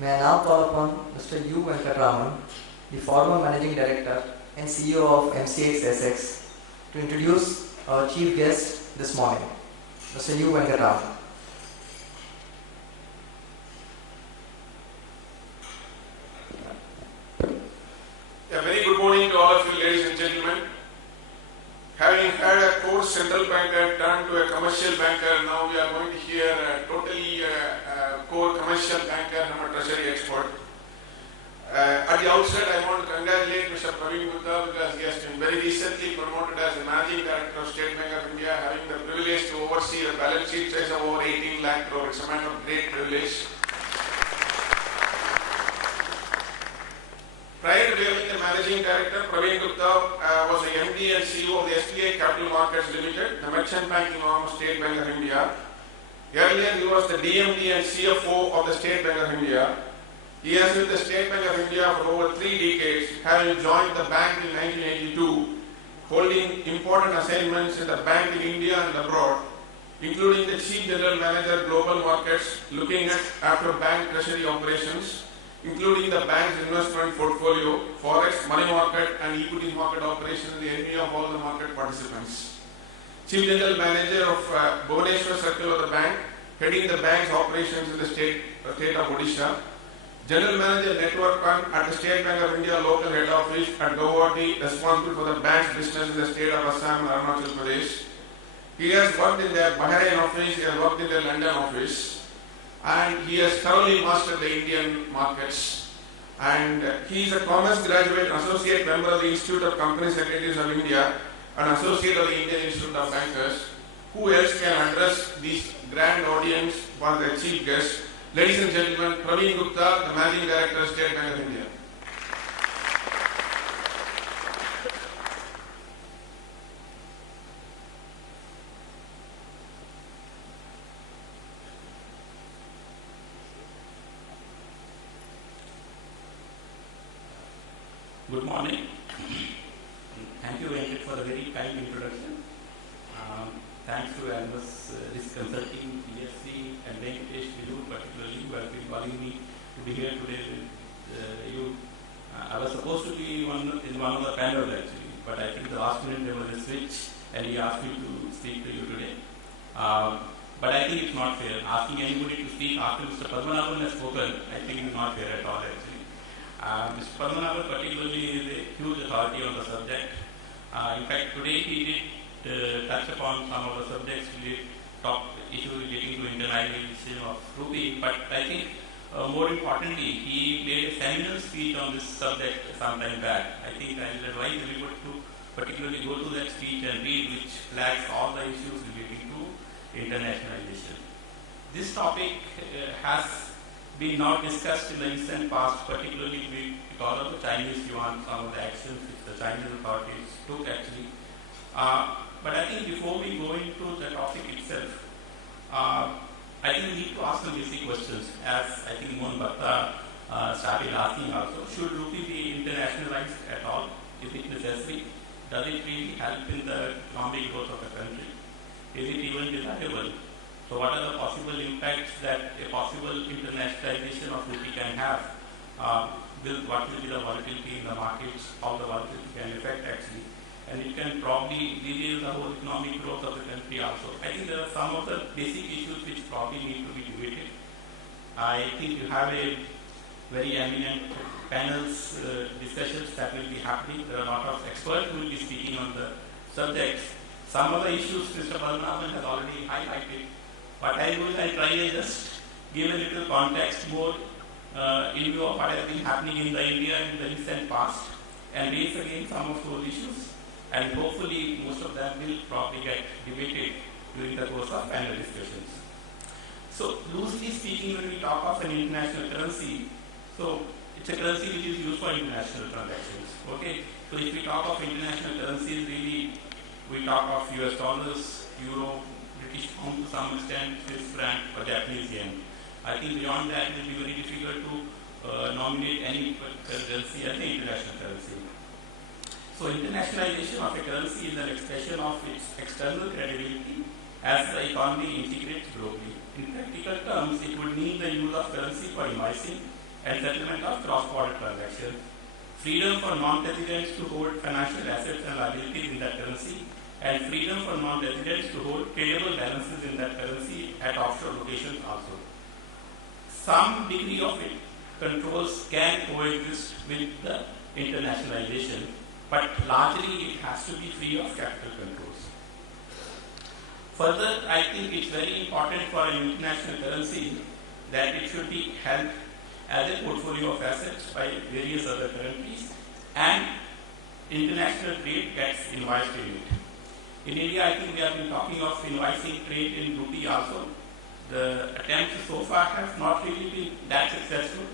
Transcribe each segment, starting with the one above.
May I now call upon Mr. U. Venkatraman, the former Managing Director and CEO of MCX Essex, to introduce our chief guest this morning, Mr. U. Venkatraman. A very good morning to all of you, ladies and gentlemen. Having had a core central banker turned to a commercial banker, now we are going to hear a totally core commercial banker and a treasury expert. At the outset, I want to congratulate Mr. Pravin Gupta because he has been very recently promoted as the Managing Director of State Bank of India, having the privilege to oversee a balance sheet size of over 18 lakh crore. It's a matter of great privilege. Prior to becoming the Managing Director, Pravin Gupta was the MD and CEO of the SBI Capital Markets Limited, the merchant banking arm of State Bank of India. Earlier, he was the DMD and CFO of the State Bank of India. He has been with the State Bank of India for over 3 decades, having joined the bank in 1982, holding important assignments in the bank in India and abroad, including the Chief General Manager Global Markets, looking after bank treasury operations, including the bank's investment portfolio, forex, money market and equity market operations in the envy of all the market participants. Chief General Manager of Bhubaneswar Circle of the bank, heading the bank's operations in the state of Odisha. General Manager Network Fund at the State Bank of India local head office at Guwahati, responsible for the bank's business in the state of Assam and Arunachal Pradesh. He has worked in their Bahrain office, he has worked in their London office, and he has thoroughly mastered the Indian markets. And he is a commerce graduate and associate member of the Institute of Company Secretaries of India and associate of the Indian Institute of Bankers. Who else can address this grand audience for the chief guest? Ladies and gentlemen, Pravin Gupta, the Managing Director of State Bank of India. Good morning. Thank you, Venkat, for the very kind introduction. Thanks to Angus Risk Consulting, PSC, and Venkatesh Vidu, particularly, who have been calling me to be here today with you. I was supposed to be in one of the panels actually, but I think the last minute there was a switch, and he asked me to speak to you today. But I think it's not fair. Asking anybody to speak after Mr. Padmanabhan has spoken, I think it's not fair at all actually. Mr. Padmanabhan particularly is a huge authority on the subject. In fact, today he did touch upon some of the subjects, top issues relating to internationalization of Rupee, but I think more importantly, he made a seminal speech on this subject some time back. I think I will advise everybody to particularly go to that speech and read, which flags all the issues relating to internationalization. This topic has been not discussed in the recent past, particularly because of the Chinese yuan, some of the actions which the Chinese authorities took actually. But I think before we go into the topic itself, I think we need to ask some basic questions, as I think Mohan Bhatta started asking also. Should Rupee be internationalized at all? Is it necessary? Does it really help in the economic growth of the country? Is it even desirable? So what are the possible impacts that a possible internationalization of Rupee can have? What will be the volatility in the markets, how the volatility can affect actually? And it can probably derail the whole economic growth of the country also. I think there are some of the basic issues which probably need to be debated. I think you have a very eminent panels discussions that will be happening. There are a lot of experts who will be speaking on the subjects. Some of the issues Mr. Padmanabhan has already highlighted. What I do is I try to just give a little context more in view of what has been happening in the India in the recent past and raise again some of those issues, and hopefully most of them will probably get debated during the course of panel discussions. So loosely speaking, when we talk of an international currency, so it's a currency which is used for international transactions. Okay, so if we talk of international currencies, really we talk of US dollars, euro, British pound to some extent, Swiss franc or Japanese yen. I think beyond that it will be very difficult to nominate any currency as an international currency. So internationalization of a currency is an expression of its external credibility as the economy integrates globally. In practical terms, it would mean the use of currency for invoicing, and settlement of cross-border transactions, freedom for non-residents to hold financial assets and liabilities in that currency, and freedom for non-residents to hold tradable balances in that currency at offshore locations also. Some degree of it controls can coexist with the internationalization, but largely it has to be free of capital controls. Further, I think it's very important for an international currency that it should be held as a portfolio of assets by various other countries, and international trade gets invoiced in it. In India, I think we have been talking of invoicing trade in rupee also. The attempts so far have not really been that successful,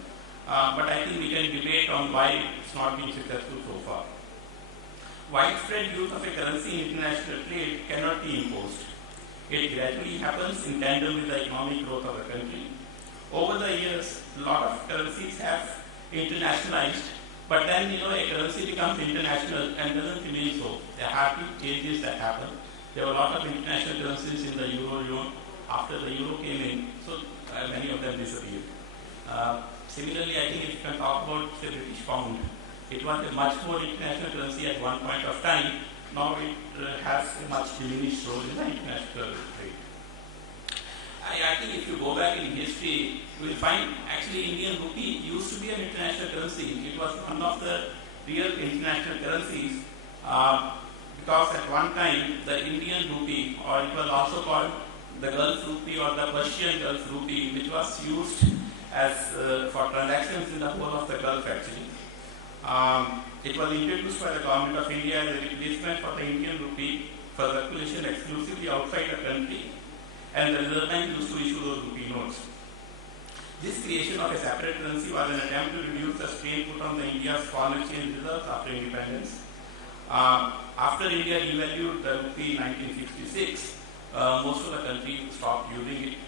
but I think we can debate on why it's not been successful so far. Widespread use of a currency in international trade cannot be imposed. It gradually happens in tandem with the economic growth of the country. Over the years, a lot of currencies have internationalized, but then a currency becomes international and doesn't remain so. There have been changes that happen. There were a lot of international currencies in the Eurozone. After the Euro came in, so many of them disappeared. Similarly, I think if you can talk about the British pound, it was a much more international currency at one point of time. Now it has a much diminished role in the international trade. I think if you go back in history, you will find actually Indian rupee used to be an international currency. It was one of the real international currencies because at one time the Indian rupee, or it was also called the Gulf rupee or the Persian Gulf rupee, which was used as for transactions in the whole of the Gulf actually. It was introduced by the government of India as a replacement for the Indian rupee for circulation exclusively outside the country, and the Reserve Bank used to issue those rupee notes. This creation of a separate currency was an attempt to reduce the strain put on the India's foreign exchange reserves after independence. After India devalued the rupee in 1966, most of the countries stopped using it.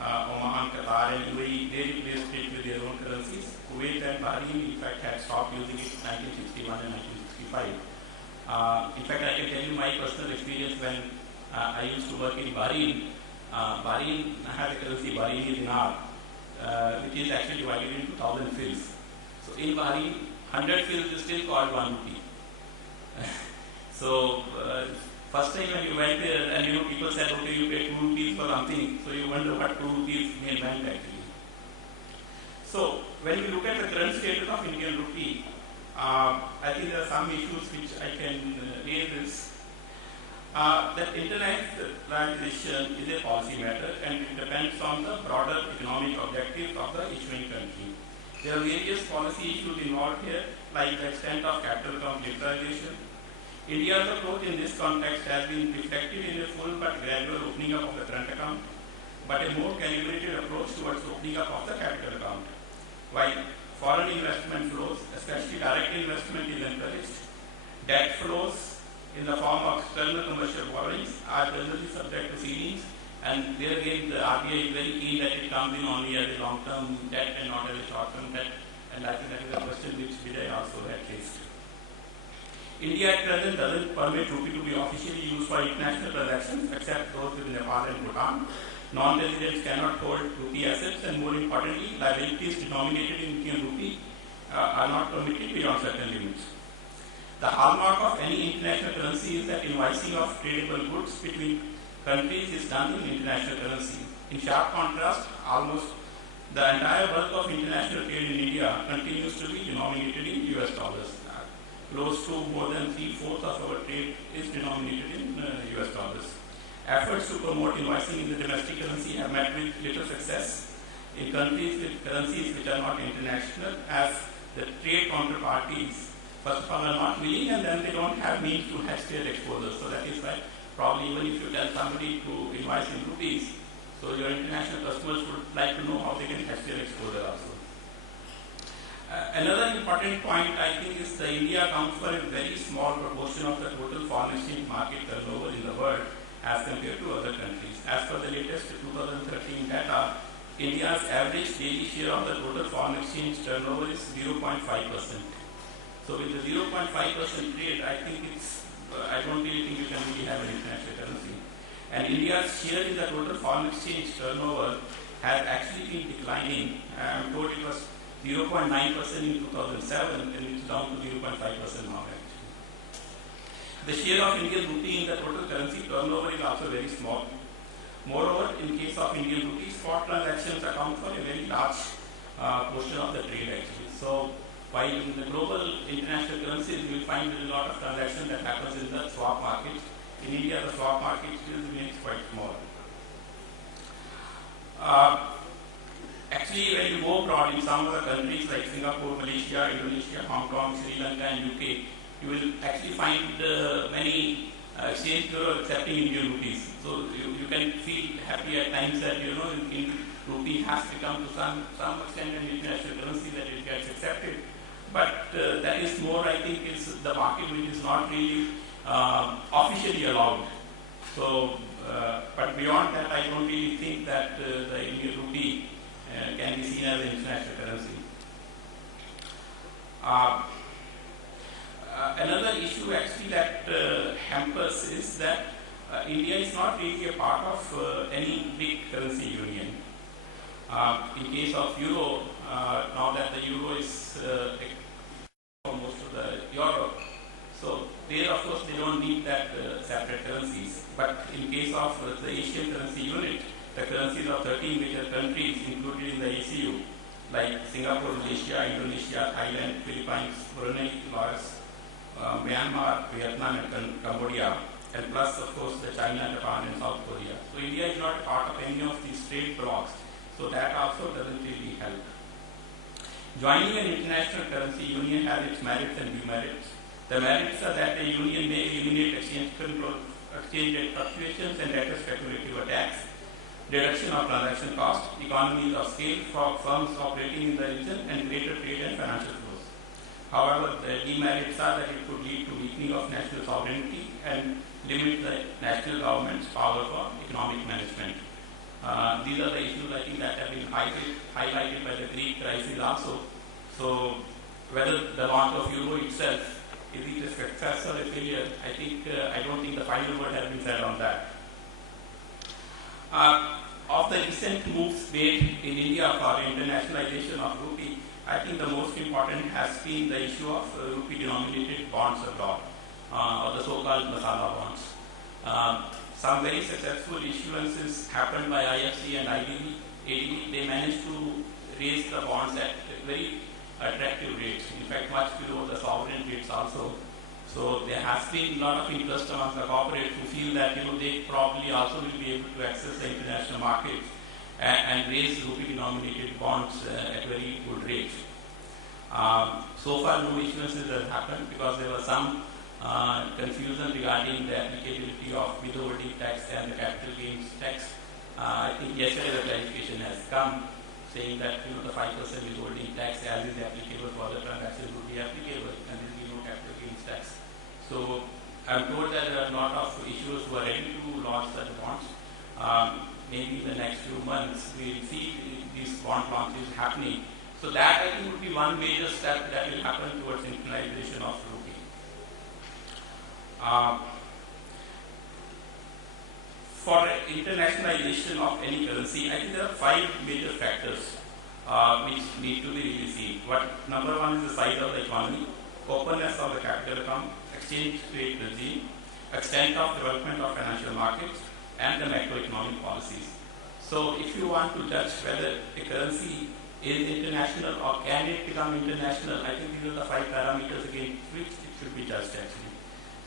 Oman, Qatar and UAE, they replaced it with their own currencies. Kuwait and Bahrain, in fact, had stopped using it in 1961 and 1965. In fact, I can tell you my personal experience when I used to work in Bahrain. Bahrain has a currency, Bahraini dinar, which is actually divided into 1,000 fils. So in Bahrain, 100 fils is still called 1 rupee. So first time when you went there and people said, okay, you pay 2 rupees for something, so you wonder what 2 rupees meant actually. So when we look at the current status of Indian rupee, I think there are some issues which I can raise this. That internationalization is a policy matter and it depends on the broader economic objectives of the issuing country. There are various policy issues involved here, like the extent of capital account liberalization. India's approach in this context has been reflected in a full but gradual opening up of the current account, but a more calibrated approach towards opening up of the capital account. While foreign investment flows, especially direct investment, is encouraged, debt flows in the form of external commercial borrowings are generally subject to ceilings, and there again the RBI is very keen that it comes in only as a long-term debt and not as a short-term debt, and I think that is a question which Vijay also had raised. India at present doesn't permit rupee to be officially used for international transactions except those with Nepal and Bhutan. Non-residents cannot hold rupee assets, and more importantly, liabilities denominated in Indian rupee are not permitted beyond certain limits. The hallmark of any international currency is that invoicing of tradable goods between countries is done in international currency. In sharp contrast, almost the entire bulk of international trade in India continues to be denominated in US dollars. Close to more than 3/4 of our trade is denominated in US dollars. Efforts to promote invoicing in the domestic currency have met with little success in countries with currencies which are not international, as the trade counterparties first of all are not willing, and then they don't have means to hedge their exposure. So that is why probably even if you tell somebody to invoice in rupees, so your international customers would like to know how they can hedge their exposure also. Another important point I think is that India accounts for a very small proportion of the total foreign exchange market turnover in the world as compared to other countries. As per the latest 2013 data, India's average daily share of the total foreign exchange turnover is 0.5%. So with the 0.5% rate, I think I don't really think you can really have an international currency. And India's share in the total foreign exchange turnover has actually been declining. I'm told it was 0.9% in 2007, and it's down to 0.5% now actually. The share of Indian rupee in the total currency turnover is also very small. Moreover, in case of Indian rupee, spot transactions account for a very large portion of the trade actually. So while in the global international currencies, you will find a lot of transactions that happens in the swap market. In India, the swap market still remains quite small. Actually, when you go abroad in some of the countries like Singapore, Malaysia, Indonesia, Hong Kong, Sri Lanka, and UK, you will actually find many exchange bureaus accepting Indian rupees. So you can feel happy at times that in rupee has become to some extent an international currency that it gets accepted. But that is more, I think, is the market which is not really officially allowed. So, but beyond that, I don't really think that the Indian rupee can be seen as an international currency. Another issue actually that hampers is that India is not really a part of any big currency union. In case of euro, now that the euro is for most of the Europe, so there of course they don't need that separate currencies. But in case of the Asian currency unit, the currencies of 13 major countries included in the ACU, like Singapore, Malaysia, Indonesia, Thailand, Philippines, Brunei, Laos, Myanmar, Vietnam, and Cambodia, and plus of course the China, Japan, and South Korea. So India is not part of any of these trade blocs, so that also doesn't really help. Joining an international currency union has its merits and demerits. The merits are that the union may eliminate exchange rate fluctuations and better speculative attacks, reduction of transaction costs, economies of scale for firms operating in the region, and greater trade and financial flows. However, the demerits are that it could lead to weakening of national sovereignty and limit the national government's power for economic management. These are the issues I think that have been highlighted by the Greek crisis also. So whether the launch of euro itself is it a success or a failure, I don't think the final word has been said on that. Of the recent moves made in India for internationalization of rupee, I think the most important has been the issue of rupee denominated bonds abroad, or the so-called masala bonds. Some very successful issuances happened by IFC and ADB. They managed to raise the bonds at very attractive rates, in fact much below the sovereign rates also. So there has been a lot of interest among the corporates who feel that they probably also will be able to access the international markets and raise rupee denominated bonds at very good rates. So far no issuances have happened because there was some confusion regarding the applicability of withholding tax and the capital gains tax. I think yesterday the clarification has come saying that the 5% withholding tax as is applicable for the transactions would be applicable and there will be no capital gains tax. So I'm told that there are a lot of issuers who are ready to launch such bonds. Maybe in the next few months we will see these bond launches happening. So that I think would be one major step that will happen towards internationalization of rupee. For internationalization of any currency, I think there are 5 major factors which need to be really seen. Number one is the size of the economy, openness of the capital account, exchange rate regime, extent of development of financial markets, and the macroeconomic policies. So if you want to judge whether a currency is international or can it become international, I think these are the 5 parameters against which it should be judged actually.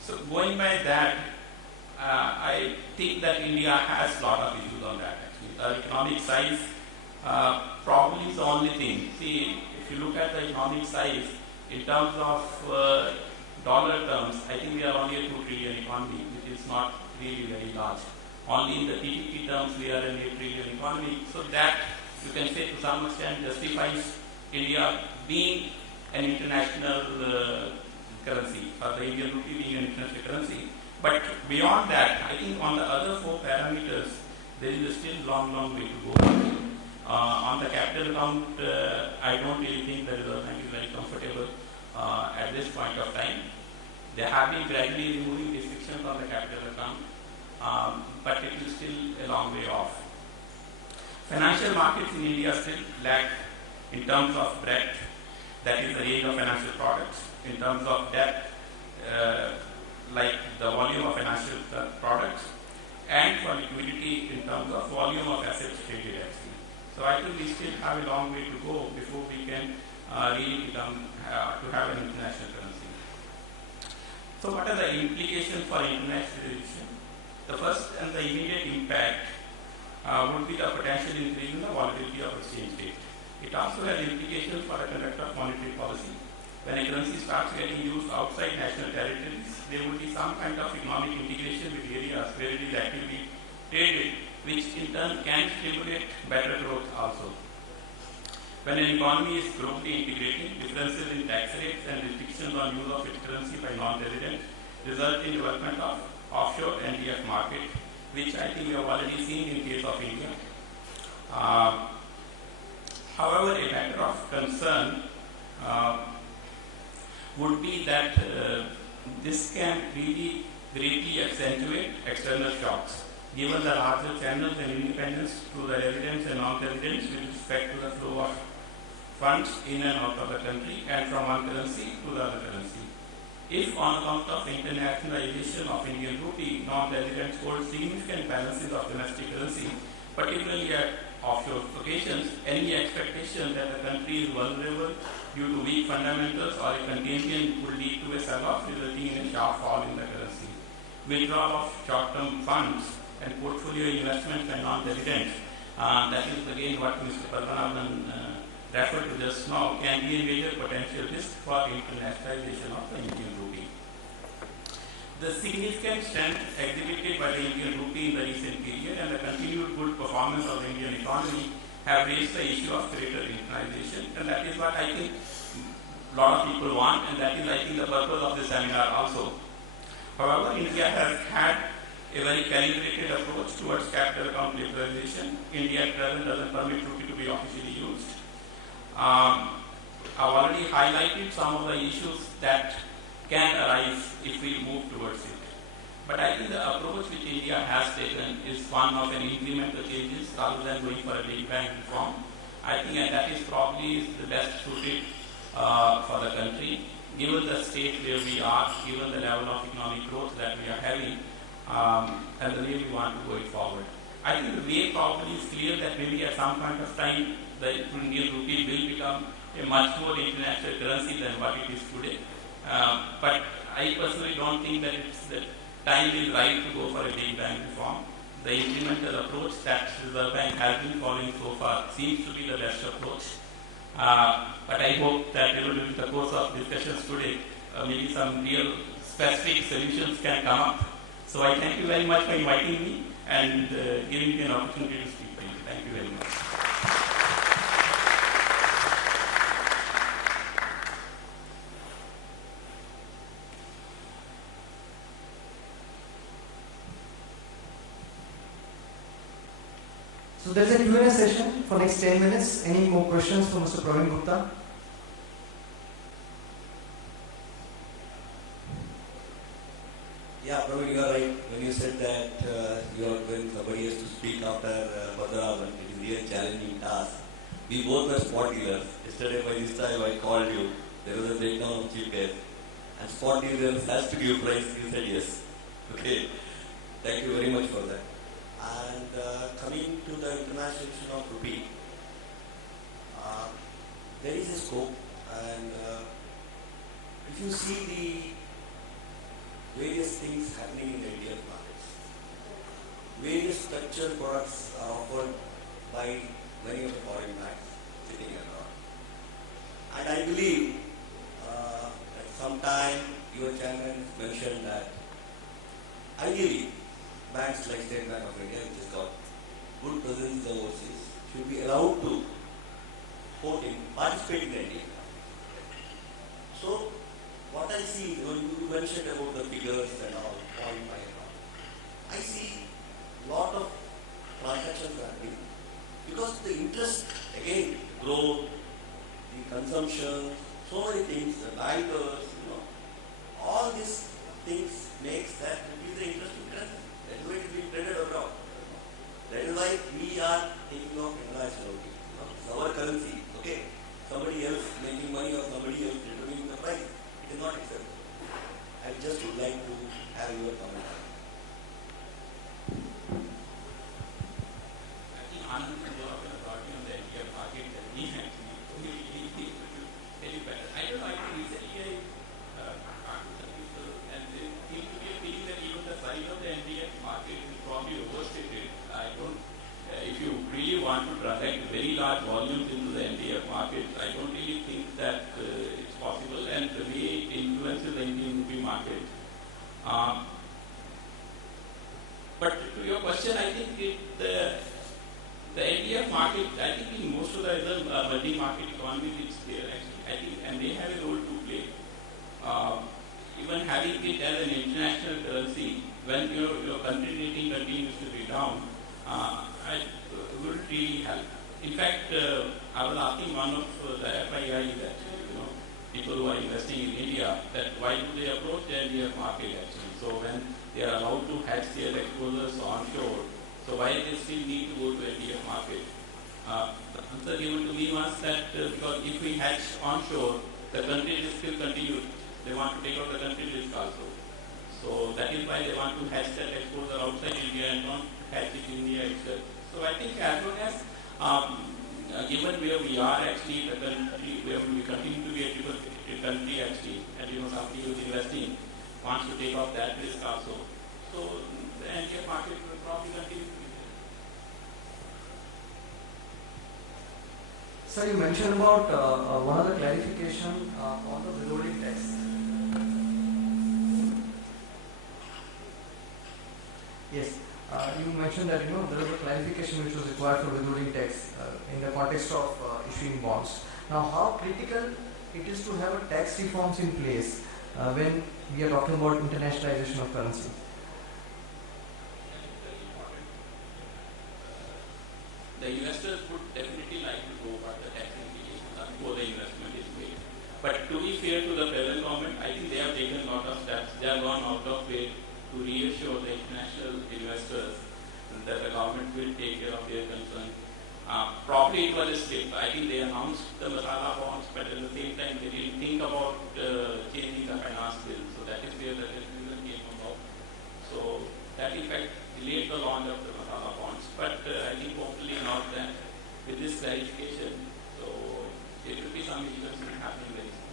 So going by that, I think that India has a lot of issues on that actually. The economic size probably is the only thing. See, if you look at the economic size in terms of dollar terms, I think we are only a 2 trillion economy, which is not really very large. Only in the GDP terms we are an 8 trillion economy. So that you can say to some extent justifies India being an international currency, or the Indian rupee being an international currency. But beyond that, I think on the other 4 parameters, there is still long way to go. On the capital account, I don't really think the Reserve Bank is very comfortable at this point of time. They have been gradually removing restrictions on the capital account, but it is still a long way off. Financial markets in India still lack In terms of breadth, that is the range of financial products. In terms of depth, like the volume of financial products, and for liquidity in terms of volume of assets traded actually. So I think we still have a long way to go before we can really become to have an international currency. So what are the implications for internationalization? The first and the immediate impact would be the potential increase in the volatility of exchange rate. It also has implications for the conduct of monetary policy. When a currency starts getting used outside national territories, there will be some kind of economic integration with areas where it is actively traded, which in turn can stimulate better growth also. When an economy is globally integrated, differences in tax rates and restrictions on use of its currency by non-residents result in development of offshore NDF market, which I think we have already seen in case of India. However, a matter of concern would be that this can really greatly accentuate external shocks, given the larger channels and independence to the residents and non-residents with respect to the flow of funds in and out of the country and from one currency to the other currency. If on account of internationalization of Indian rupee, non-residents hold significant balances of domestic currency, particularly at offshore locations, any expectation that the country is vulnerable due to weak fundamentals or a contagion would lead to a sell-off resulting in a sharp fall in the currency. Withdrawal of short-term funds and portfolio investments by non-residents, that is again what Mr. Praveen referred to just now, can be a major potential risk for internationalization of the Indian rupee. The significant strength exhibited by the Indian rupee in the recent period and the continued good performance of the Indian economy have raised the issue of greater internationalization, and that is what I think a lot of people want, and that is I think the purpose of this seminar also. However, India has had a very calibrated approach towards capital account liberalization. India at present doesn't permit rupee to be officially used. I've already highlighted some of the issues that can arise if we move towards it. But I think the approach which India has taken is one of an incremental changes rather than going for a big bang reform. I think that is probably the best suited for the country, given the state where we are, given the level of economic growth that we are having, and the way we want to go it forward. I think the way probably is clear that maybe at some point of time the Indian rupee will become a much more international currency than what it is today. But I personally don't think that the time is right to go for a big bang reform. The incremental approach that the Reserve Bank has been following so far seems to be the best approach. But I hope that during the course of discussions today, maybe some real specific solutions can come up. So I thank you very much for inviting me and giving me an opportunity to speak. Thank you very much. So there's a Q&A session for next 10 minutes. Any more questions for Mr. Pravin Gupta? Yeah, Praveen, you are right. When you said that when somebody has to speak after Badaravan, it is a real challenging task. We both were spot dealers. Yesterday by this time I called you. There was a breakdown of chief guest. And spot dealers has to give price. You said yes. Okay. Thank you very much for that. And coming to the internationalization of rupee, there is a scope, and if you see the various things happening in the Indian markets, various structured products are offered by many of the foreign banks sitting abroad. And I believe at some time your chairman mentioned that ideally banks like State Bank of India, which has got good presence overseas, should be allowed to participate in the Indian market. So, what I see, you mentioned about the figures and all, point by and all. I see a lot of transactions happening because the interest, again, growth, the consumption, so many things, the bankers, all these things makes that it is the interest in currency. That is why it is being traded abroad. That is why we are thinking of international rupee. It's our currency, okay? somebody else making money or somebody else determining the price. It is not acceptable. I just would like to have your comment. I think Anand and Joab are talking on the India market and he actually he will tell you better. I don't know, I think recently I talked to some people and they seem to be feeling that even the size of the NDF market is probably overstated. I don't, if you really want to transact very large volumes into the NDF market, I don't really think that it's possible, and the way it influences the Indian rupee market. But to your question, I think the NDF market, I think in most of the other multi-market economies, it's there actually. I think, and they have a role to play. Even having it as an international currency, when your country rating continues to be down, it would really help. In fact, I was asking one of the FIIs actually, people who are investing in India, that why do they approach the NDF market actually? So when they are allowed to hedge their exposures onshore, so why they still need to go to NDF market? The answer given to me was that because if we hedge onshore, the country risk will continue. They want to take out the country risk also. So that is why they want to hedge that exposure outside India and not hedge it in India itself. So I think as long as given where we are actually, the country where we continue to be a triple country actually, and somebody who is investing wants to take off that risk also. So the NDF market will probably continue to be there. Sir, you mentioned about one other clarification on the withholding tax. Yes, you mentioned that there was a clarification which was required for withholding tax in the context of issuing bonds. Now, how critical it is to have a tax reforms in place when we are talking about internationalization of currency? The investors would definitely like to know what the tax implications are before the investment is made. But to be fair to the present government, I think they have taken a lot of steps. They have gone out of way to reassure the international investors that the government will take care of their concern. Probably it was a slip. I think they announced the masala bonds, but at the same time they didn't think about changing the finance bill. So that is where the confusion came about. So that in fact delayed the launch of the masala bonds. But I think hopefully now that with this clarification, so there will be some adjustment happening very soon.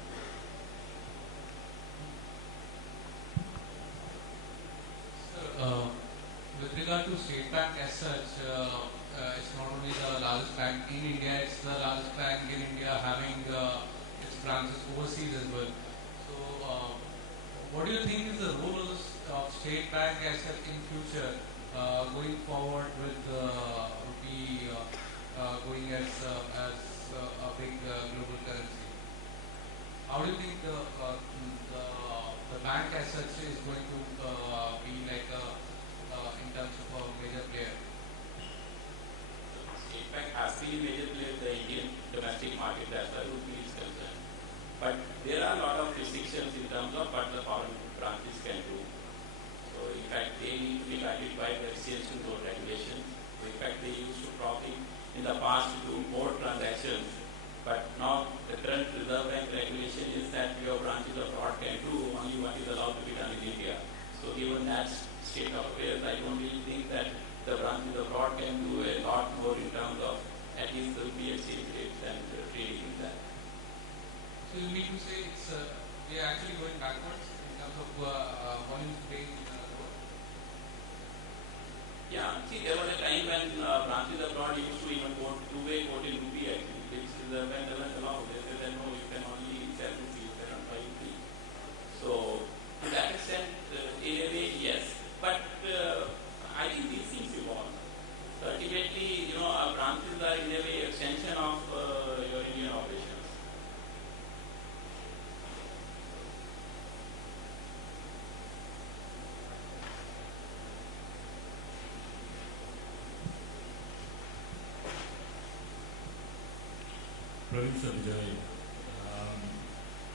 With regard to State Bank as such, it's not only the largest bank in India, it's the largest bank in India having its branches overseas as well. So, what do you think is the role of State Bank as such in future going forward with Rupee going as a big global currency? How do you think the bank as such is going to be like in terms of a major player? State Bank has been a major player in the Indian domestic market as far as Rupee is concerned. But there are a lot of restrictions in terms of what the foreign branches can do. So in fact, they need to be guided by the exchange control regulations. So in fact, they used to probably in the past do more transactions. But now the current Reserve Bank regulation is that your branches abroad can do only what is allowed to be done in India. So given that state of affairs, I don't really think that the branches abroad can do a lot more in terms of at least the rupee exchange rates and trading in that. So you mean to say it's we are actually going backwards in terms of volumes being Yeah, see, there was a time when branches abroad used to even quote two-way quote in rupee actually, which the bank doesn't allow. They say that no, you can only sell rupee, you cannot buy rupee. So to that extent, in a way, yes. But I think these things evolve. So ultimately, our branches are in a way extension of your Indian operations. Pravin Gupta.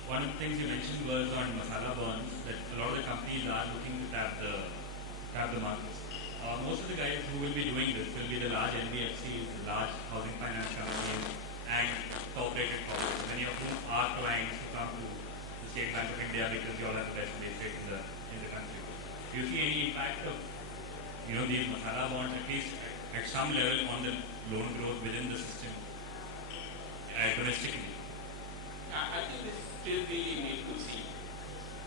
One of the things you mentioned was on masala bonds, that a lot of the companies are looking to tap the markets. Most of the guys who will be doing this will be the large NBFCs, the large housing finance companies, and corporated corporates, many of whom are clients who come to the State Bank of India because you all have the best base rate in the country. Do you see any impact of these masala bonds at least at some level on the loan growth within the system domestically? I think this still we need to see.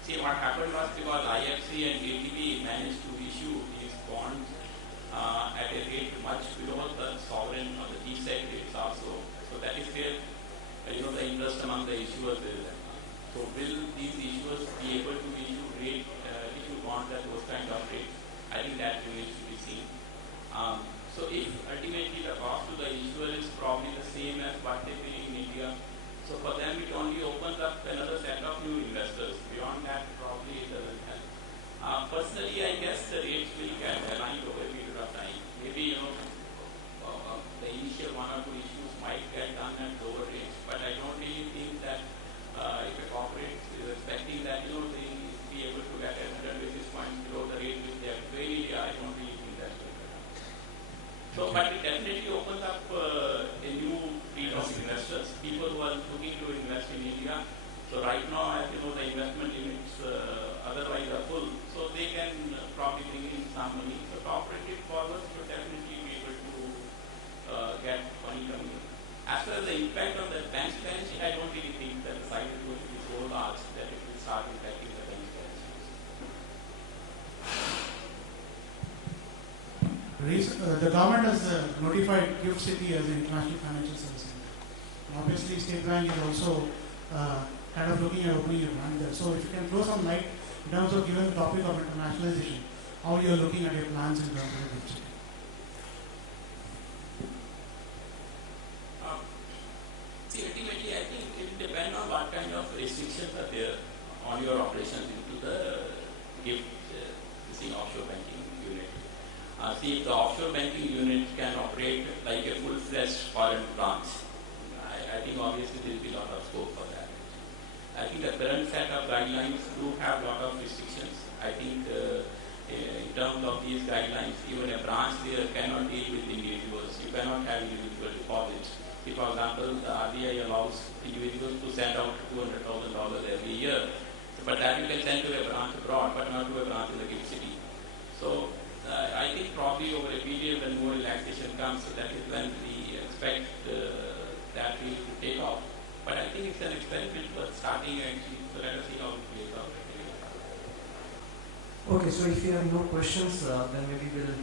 See, what happened was because IFC and ATB managed to issue these bonds at a rate much below the sovereign or the G-Sec rates also. So that is where the interest among the issuers is. So will these issuers be able to issue bonds at those kind of rates? I think that remains to be seen. So if ultimately the cost to the issuer is probably the same as what they pay in India, so for them it only opens up another set of new investors. Beyond that, probably it doesn't help. Personally, I guess the rates will get aligned over a period of time. Maybe the initial one or two issues might get done at lower rates, but I don't really think that if a corporate is expecting that they will be able to get 100 basis points below the rate which they have to pay in India, I don't really think that's going to happen. So, but it definitely opens up a new breed of investors, people who are looking to invest in India. So right now, as the investment limits otherwise are full, so they can probably bring in some money. So cooperative forwards should definitely be able to get money coming in. As far as the impact on the bank's balance sheet, I don't really think that the size is going to be so large that it will start impacting the bank's balance sheet. The government has notified GIFT City as an international financial service center. Obviously, State Bank is also kind of looking at opening a branch there. So if you can throw some light in terms of given the topic of internationalization, how you are looking at your plans in terms of GIFT City. See, ultimately, I think it will depend on what kind of restrictions are there on your operations into the GIFT, offshore banking unit. See, if the offshore banking unit can operate like a full-fledged foreign branch, I think obviously there will be a lot of scope for that. I think the current set of guidelines do have a lot of restrictions. I think in terms of these guidelines, even a branch there cannot deal with individuals. You cannot have individual deposits. If, for example, the RBI allows individuals to send out $200,000 every year, but that you can send to a branch abroad, but not to a branch in the GIFT City. So I think probably over a period when more relaxation comes, so that is when we expect that really to take off. But I think it's an experiment worth starting actually, so let us see how it plays out. Okay, so if you have no questions, then maybe we'll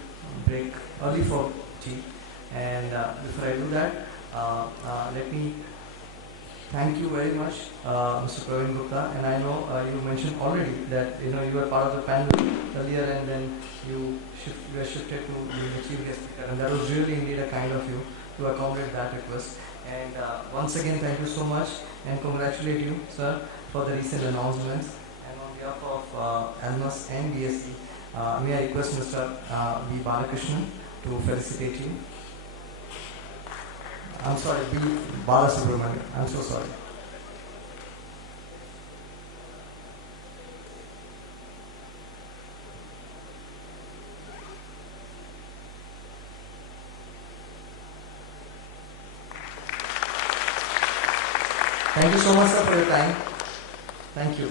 break early for tea. And before I do that, let me thank you very much, Mr. Pravin Gupta. And I know you mentioned already that you were part of the panel earlier, and then you were shifted to the chief guest speaker, and that was really indeed a kind of you to accommodate that request. And once again, thank you so much, and congratulate you, sir, for the recent announcements. And on behalf of ALMAS and BSC, may I request Mr. V. Balakrishnan to felicitate you. I'm sorry, B. Balasubramanian. I'm so sorry. Thank you so much, sir, for your time. Thank you.